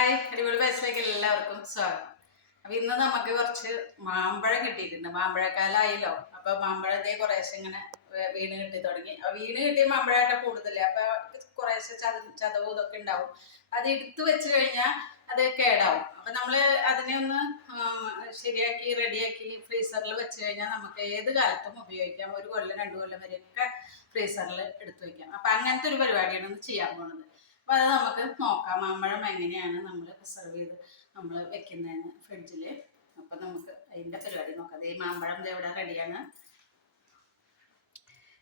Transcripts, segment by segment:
Hi. അടിപൊളി വയസ്സിലേക്ക് എല്ലാവർക്കും സ്വാഗതം. അപ്പൊ ഇന്ന് നമുക്ക് കുറച്ച് മാമ്പഴം കിട്ടിയിട്ടുണ്ട്. മാമ്പഴക്കാലായല്ലോ. അപ്പൊ മാമ്പഴത്തെ കുറേശ്ശെ ഇങ്ങനെ വീണ് കിട്ടി തുടങ്ങി. അപ്പൊ വീണ് കിട്ടിയ മാമ്പഴമായിട്ട് കൂടുതലേ. അപ്പൊ കുറേശ്ശെ ചത ചതവും ഇതൊക്കെ ഉണ്ടാവും അത് എടുത്തു വെച്ച് കഴിഞ്ഞാൽ അത് കേടാവും. അപ്പൊ നമ്മൾ അതിനെ ഒന്ന് ശരിയാക്കി റെഡിയാക്കി ഫ്രീസറിൽ വെച്ച് കഴിഞ്ഞാൽ നമുക്ക് ഏത് കാലത്തും ഉപയോഗിക്കാം. ഒരു കൊല്ലം രണ്ടു കൊല്ലം വരെയൊക്കെ ഫ്രീസറിൽ എടുത്തു വെക്കാം. അപ്പൊ അങ്ങനത്തെ ഒരു പരിപാടിയാണ് ചെയ്യാൻ പോണത്. അപ്പൊ അത് നമുക്ക് നോക്കാം. മാമ്പഴം എങ്ങനെയാണ് നമ്മൾ പ്രിസർവ് ചെയ്ത് നമ്മൾ വെക്കുന്നതിന് ഫ്രിഡ്ജിൽ അപ്പൊ നമുക്ക് അതിന്റെ പരിപാടി നോക്കാം. ഈ മാമ്പഴം ഇവിടെ റെഡിയാണ്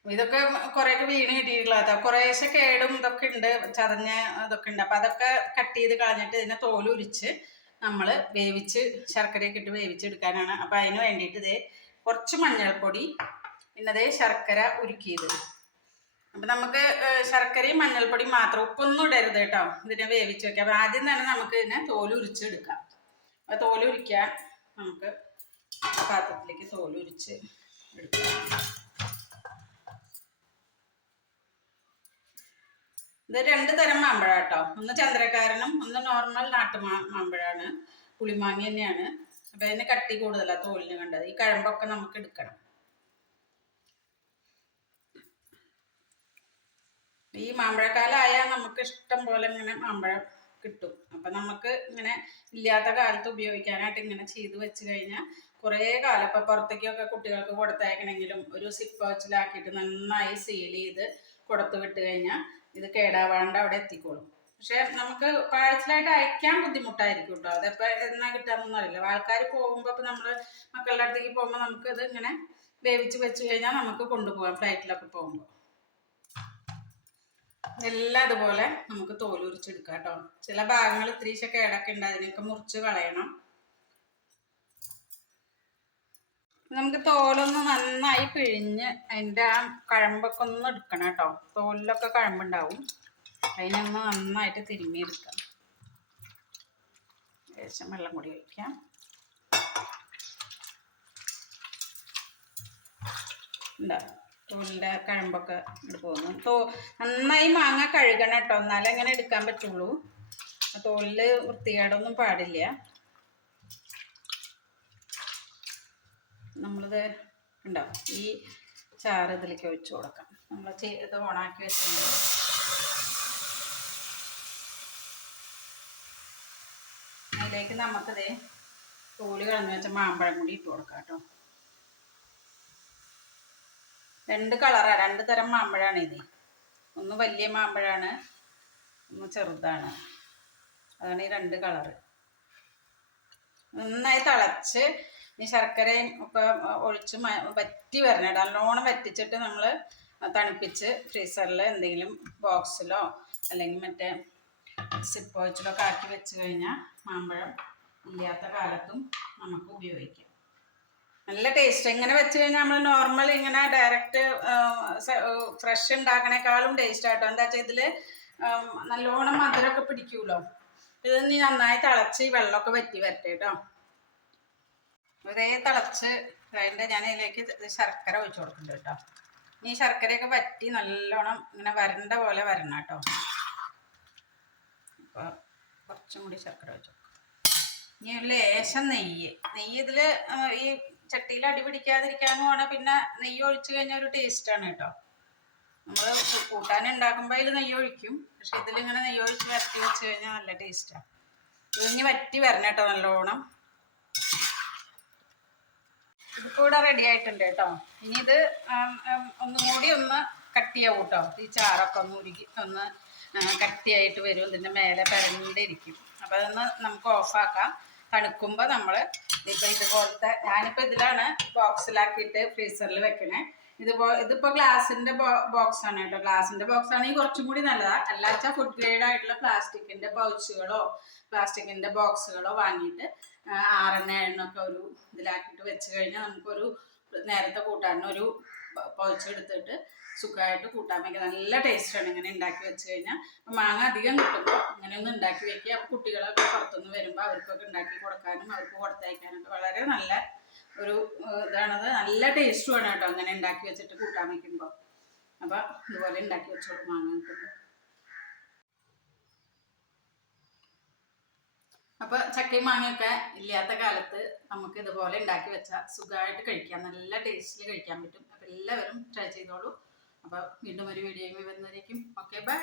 ഇതൊക്കെ കുറേയൊക്കെ വീണ് കിട്ടിയിട്ടുള്ള കുറേശ്ശെ കേടും ഇതൊക്കെ ഉണ്ട് ചതഞ്ഞ ഇതൊക്കെ ഉണ്ട്. അപ്പൊ അതൊക്കെ കട്ട് ചെയ്ത് കളഞ്ഞിട്ട് ഇതിനെ തോലുരിച്ച് നമ്മൾ വേവിച്ച് ശർക്കരയൊക്കെ ഇട്ട് വേവിച്ചെടുക്കാനാണ് അപ്പൊ അതിന് വേണ്ടിയിട്ട് ഇതേ കുറച്ച് മഞ്ഞൾപ്പൊടി പിന്നെ അതേ ശർക്കര ഉരുക്കിയത്. അപ്പൊ നമുക്ക് ശർക്കരയും മഞ്ഞൾപ്പൊടിയും മാത്രം ഉപ്പൊന്നും ഇടരുത് കേട്ടോ. ഇതിനെ വേവിച്ച് വെക്കാം. അപ്പൊ ആദ്യം തന്നെ നമുക്ക് ഇതിനെ തോലുരിച്ചെടുക്കാം അപ്പൊ തോലുരിക്കാൻ നമുക്ക് പാത്രത്തിലേക്ക് തോലുരിച്ച് എടുക്കാം. ഇത് രണ്ട് തരം മാമ്പഴം കേട്ടോ ഒന്ന് ചന്ദ്രക്കാരനും ഒന്ന് നോർമൽ നാട്ടു മാ മാമ്പഴമാണ് പുളിമാങ്ങ തന്നെയാണ്. അപ്പൊ അതിന് കട്ടി കൂടുതലാണ് തോലിന് കണ്ടത്. ഈ കഴമ്പൊക്കെ നമുക്ക് എടുക്കണം. ഈ മാമ്പഴക്കാലമായാൽ നമുക്ക് ഇഷ്ടം പോലെ ഇങ്ങനെ മാമ്പഴം കിട്ടും. അപ്പം നമുക്ക് ഇങ്ങനെ ഇല്ലാത്ത കാലത്ത് ഉപയോഗിക്കാനായിട്ട് ഇങ്ങനെ ചെയ്ത് വെച്ച് കഴിഞ്ഞാൽ കുറേ കാലം ഇപ്പം പുറത്തേക്കൊക്കെ കുട്ടികൾക്ക് കൊടുത്തയക്കണമെങ്കിലും ഒരു സിപ്പ് വെച്ചിലാക്കിയിട്ട് നന്നായി സീൽ ചെയ്ത് കൊടുത്തു വിട്ട് കഴിഞ്ഞാൽ ഇത് കേടാവാണ്ട് അവിടെ എത്തിക്കോളും. പക്ഷെ നമുക്ക് പാഴ്സലായിട്ട് അയക്കാൻ ബുദ്ധിമുട്ടായിരിക്കും കേട്ടോ അതെപ്പോൾ എന്നാ കിട്ടാന്നൊന്നും അറിയില്ല. ആൾക്കാർ പോകുമ്പോൾ ഇപ്പം നമ്മൾ മക്കളുടെ അടുത്തേക്ക് നമുക്ക് ഇത് ഇങ്ങനെ വേവിച്ച് വെച്ച് കഴിഞ്ഞാൽ നമുക്ക് കൊണ്ടുപോകാം ഫ്ലൈറ്റിലൊക്കെ പോകുമ്പോൾ എല്ലാം അതുപോലെ നമുക്ക് തോലുരിച്ചെടുക്കാം കേട്ടോ. ചില ഭാഗങ്ങൾ ഇത്തിരീശ കേടൊക്കെ ഉണ്ട് അതിനൊക്കെ മുറിച്ച് കളയണം. നമുക്ക് തോലൊന്ന് നന്നായി പിഴിഞ്ഞ് അതിന്റെ ആ കഴമ്പൊക്കെ ഒന്ന് എടുക്കണം കേട്ടോ. തോലിലൊക്കെ കഴമ്പുണ്ടാവും. അതിനൊന്ന് നന്നായിട്ട് തിരുമ്മി എടുക്കാം ലേശം വെള്ളം കൂടി ഒഴിക്കാം. ഉണ്ടാ തോലിന്റെ കഴമ്പൊക്കെ പോകുന്നു. തോ നന്നായി മാങ്ങ കഴുകണം കേട്ടോ. എന്നാലേ അങ്ങനെ എടുക്കാൻ പറ്റുള്ളൂ. തോലിൽ വൃത്തികേടൊന്നും പാടില്ല. നമ്മളിത് ഉണ്ടോ ഈ ചാറ് ഇതിലേക്ക് ഒഴിച്ചു കൊടുക്കാം. നമ്മൾ ഇത് ഓണാക്കി വെച്ചിട്ടുണ്ട്. അതിലേക്ക് നമുക്കിതേ തോൽ കളഞ്ഞു വെച്ച മാമ്പഴം കൂടി ഇട്ട് കൊടുക്കാം കേട്ടോ. രണ്ട് കളറാ. രണ്ട് തരം മാമ്പഴാണ് ഇത്. ഒന്ന് വലിയ മാമ്പഴാണ് ഒന്ന് ചെറുതാണ്. അതാണ് ഈ രണ്ട് കളറ്. നന്നായി തിളച്ച് ഈ ശർക്കരയും ഒക്കെ ഒഴിച്ച് വറ്റി വരണം നല്ലോണം വറ്റിച്ചിട്ട് നമ്മൾ തണുപ്പിച്ച് ഫ്രീസറിൽ എന്തെങ്കിലും ബോക്സിലോ അല്ലെങ്കിൽ മറ്റേ സിപ്പ് വെച്ചിലൊക്കെ ആക്കി വെച്ച് കഴിഞ്ഞാൽ മാമ്പഴം ഇല്ലാത്ത കാലത്തും നമുക്ക് ഉപയോഗിക്കാം. നല്ല ടേസ്റ്റ് ഇങ്ങനെ വെച്ച് കഴിഞ്ഞാൽ നമ്മൾ നോർമൽ ഇങ്ങനെ ഡയറക്റ്റ് ഫ്രഷ് ഉണ്ടാക്കണേക്കാളും ടേസ്റ്റ് ആട്ടോ. എന്താ വെച്ചാൽ ഇതിൽ നല്ലോണം മധുരമൊക്കെ പിടിക്കൂലോ? ഇത് നീ നന്നായി തിളച്ച് വെള്ളമൊക്കെ വറ്റി വരട്ടെ കേട്ടോ ഇതേ തിളച്ച് അതിന്റെ ഞാൻ ഇതിലേക്ക് ഇത് ശർക്കര ഒഴിച്ചു കൊടുക്കുന്നുണ്ട് കേട്ടോ ഈ ശർക്കരയൊക്കെ വറ്റി നല്ലോണം ഇങ്ങനെ വരണ്ട പോലെ വരണം കേട്ടോ അപ്പോൾ കുറച്ചും കൂടി ശർക്കര കൊടുക്കാം. ഇനി ലേശം നെയ്യ്. നെയ്യ് ഇതിൽ ഈ ചട്ടിയിൽ അടി പിടിക്കാതിരിക്കാനുമാണ് പിന്നെ നെയ്യ് ഒഴിച്ചു കഴിഞ്ഞാൽ ഒരു ടേസ്റ്റാണ് കേട്ടോ നമ്മൾ കൂട്ടാൻ ഉണ്ടാക്കുമ്പോൾ അതിൽ നെയ്യ് ഒഴിക്കും. പക്ഷെ ഇതിലിങ്ങനെ നെയ്യ് ഒഴിച്ച് വരട്ടി വെച്ച് കഴിഞ്ഞാൽ നല്ല ടേസ്റ്റാണ് ഇതിനി വറ്റി വരണം കേട്ടോ നല്ലോണം. ഇതിപ്പോൾ ഇവിടെ റെഡി ആയിട്ടുണ്ട് കേട്ടോ ഇനി ഇത് ഒന്നും കൂടി ഒന്ന് കട്ടിയാവും കേട്ടോ ഈ ചാറൊക്കെ ഒന്ന് ഉരുകി ഒന്ന് കട്ടിയായിട്ട് വരും. ഇതിന്റെ മേലെ പരണ്ടിരിക്കും. അപ്പോൾ അതൊന്ന് നമുക്ക് ഓഫാക്കാം തണുക്കുമ്പോൾ നമ്മൾ ഇപ്പോൾ ഇതുപോലത്തെ ഞാനിപ്പോൾ ഇതിലാണ് ബോക്സിലാക്കിയിട്ട് ഫ്രീസറിൽ വെക്കണേ. ഇതുപോ ഇതിപ്പോ ഗ്ലാസിന്റെ ബോക്സ് ആണ് കേട്ടോ. ഗ്ലാസിന്റെ ബോക്സ് ആണെങ്കിൽ കുറച്ചും കൂടി നല്ലതാ. അല്ലാച്ച ഫുഡ് ഗ്രേഡ് ആയിട്ടുള്ള പ്ലാസ്റ്റിക്കിന്റെ പൗച്ചുകളോ പ്ലാസ്റ്റിക്കിന്റെ ബോക്സുകളോ വാങ്ങിയിട്ട് ആറെണ്ണ എണ്ണൊക്കെ ഒരു ഇതിലാക്കിയിട്ട് വെച്ച് കഴിഞ്ഞാൽ നമുക്കൊരു നേരത്തെ കൂട്ടാനൊരു പൗച്ച് എടുത്തിട്ട് സുഖമായിട്ട് കൂട്ടാൻ വയ്ക്കുക നല്ല ടേസ്റ്റാണ് ഇങ്ങനെ ഉണ്ടാക്കി വെച്ച് കഴിഞ്ഞാൽ മാങ്ങ അധികം കിട്ടുമ്പോൾ ഇങ്ങനെ ഒന്ന് ഉണ്ടാക്കി വെക്കുക അപ്പോൾ കുട്ടികളൊക്കെ പുറത്തുനിന്ന് വരുമ്പോൾ അവർക്കൊക്കെ ഉണ്ടാക്കി കൊടുക്കാനും അവർക്ക് കൊടുത്തയക്കാനൊക്കെ വളരെ നല്ല ഒരു ഇതാണത്. നല്ല ടേസ്റ്റുമാണ് കേട്ടോ അങ്ങനെ ഉണ്ടാക്കി വെച്ചിട്ട് കൂട്ടാൻ വയ്ക്കുമ്പോൾ അപ്പോൾ ഇതുപോലെ ഉണ്ടാക്കി വെച്ചോളൂ മാങ്ങ കിട്ടുമ്പോൾ അപ്പോൾ ചക്കയും മാങ്ങയൊക്കെ ഇല്ലാത്ത കാലത്ത് നമുക്ക് ഇതുപോലെ ഉണ്ടാക്കി വെച്ചാൽ സുഖമായിട്ട് കഴിക്കാം. നല്ല ടേസ്റ്റിൽ കഴിക്കാൻ പറ്റും. അപ്പോൾ എല്ലാവരും ട്രൈ ചെയ്തോളൂ. അപ്പോൾ വീണ്ടും ഒരു വീഡിയോ വരുന്നതായിരിക്കും. Okay bye